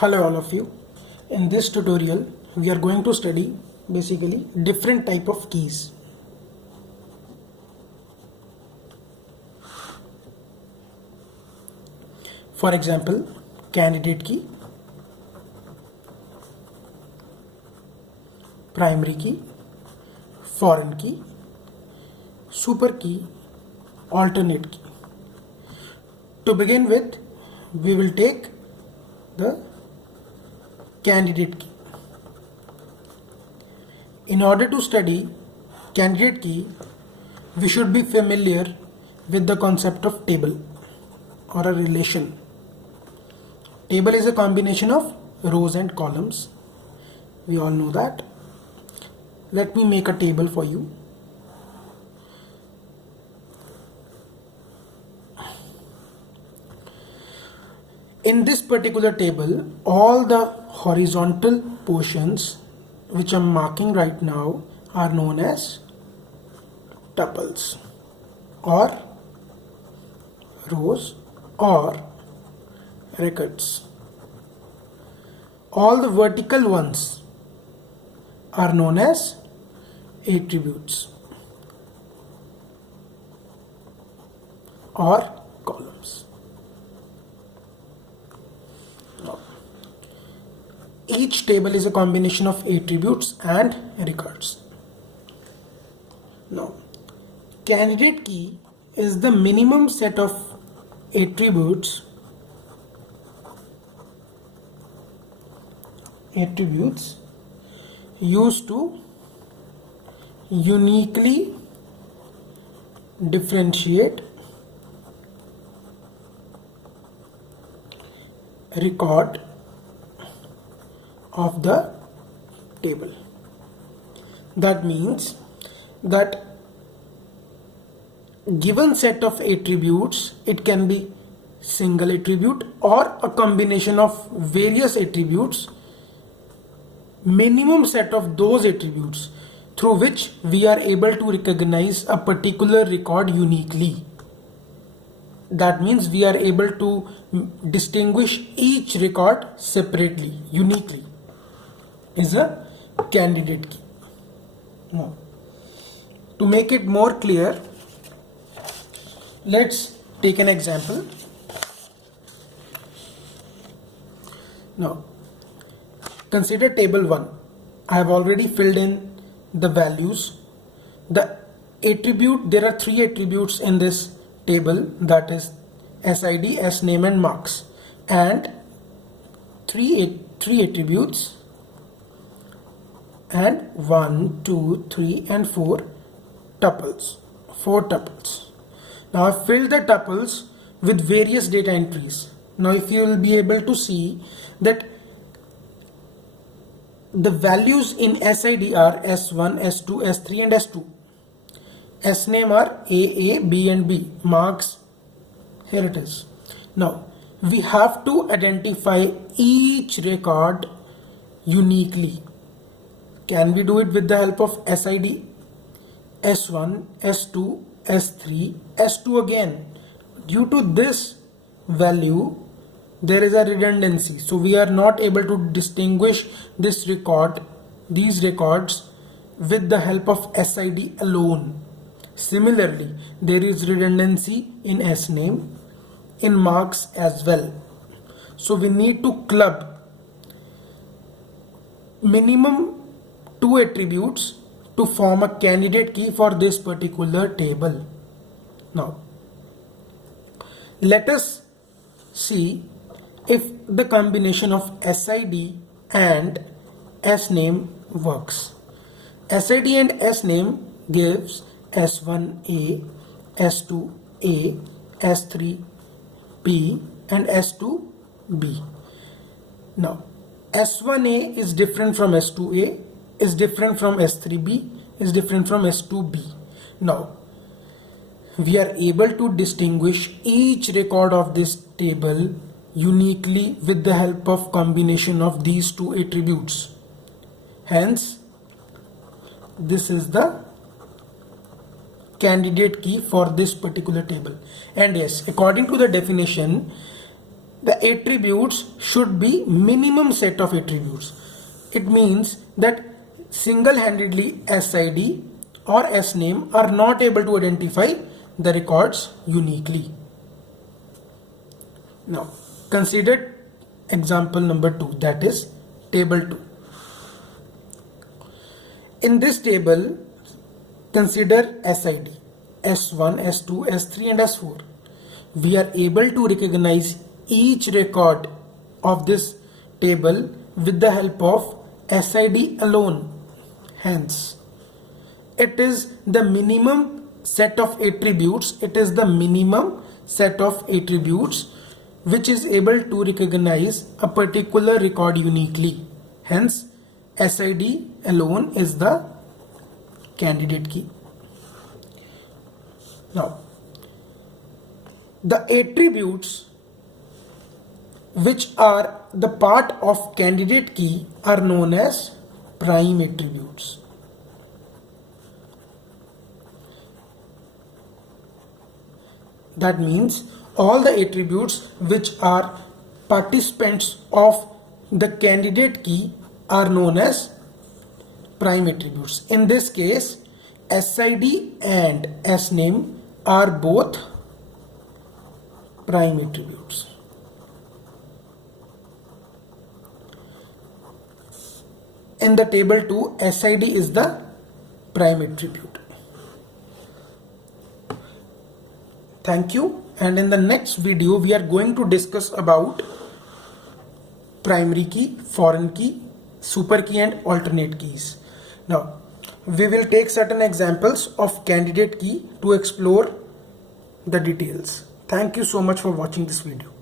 Hello all of you. In this tutorial we are going to study basically different type of keys. For example, candidate key, primary key, foreign key, super key, alternate key. To begin with, we will take the candidate key. In order to study candidate key, we should be familiar with the concept of table or a relation. Table is a combination of rows and columns. We all know that. Let me make a table for you. In this particular table, all the horizontal portions which I'm marking right now are known as tuples or rows or records. All the vertical ones are known as attributes or columns. Each table is a combination of attributes and records. Now, candidate key is the minimum set of attributes used to uniquely differentiate record of the table. That means that given set of attributes, it can be single attribute or a combination of various attributes, minimum set of those attributes through which we are able to recognize a particular record uniquely. That means we are able to distinguish each record separately, uniquely, is a candidate key. Now, to make it more clear, let's take an example. Now, consider table 1. I have already filled in the values. The attribute, there are 3 attributes in this table, that is SID, SNAME and marks, and three attributes and 1, 2, 3 and 4 tuples, 4 tuples. Now I filled the tuples with various data entries. Now if you will be able to see that the values in SID are S1, S2, S3 and S2. SNAME are A, B and B. Marks, here it is. Now we have to identify each record uniquely. Can we do it with the help of SID? S1, S2, S3, S2 again. Due to this value, there is a redundancy. So we are not able to distinguish this record, these records with the help of SID alone. Similarly, there is redundancy in SNAME, in marks as well. So we need to club minimum 2 attributes to form a candidate key for this particular table. Now, let us see if the combination of SID and SNAME works. SID and SNAME gives S1A, S2A, S3B and S2B. Now, S1A is different from S2A, is different from S3B, is different from S2B. Now, we are able to distinguish each record of this table uniquely with the help of combination of these 2 attributes. Hence, this is the candidate key for this particular table. And yes, according to the definition, the attributes should be minimum set of attributes. It means that single-handedly SID or SNAME are not able to identify the records uniquely. Now consider example number 2, that is table 2. In this table, consider SID S1, S2, S3 and S4. We are able to recognize each record of this table with the help of SID alone. Hence, it is the minimum set of attributes. It is the minimum set of attributes which is able to recognize a particular record uniquely. Hence, SID alone is the candidate key. Now, the attributes which are the part of candidate key are known as prime attributes. That means all the attributes which are participants of the candidate key are known as prime attributes. In this case, SID and SNAME are both prime attributes. In the table 2, SID is the prime attribute. Thank you, and in the next video we are going to discuss about primary key, foreign key, super key and alternate keys. Now we will take certain examples of candidate key to explore the details. Thank you so much for watching this video.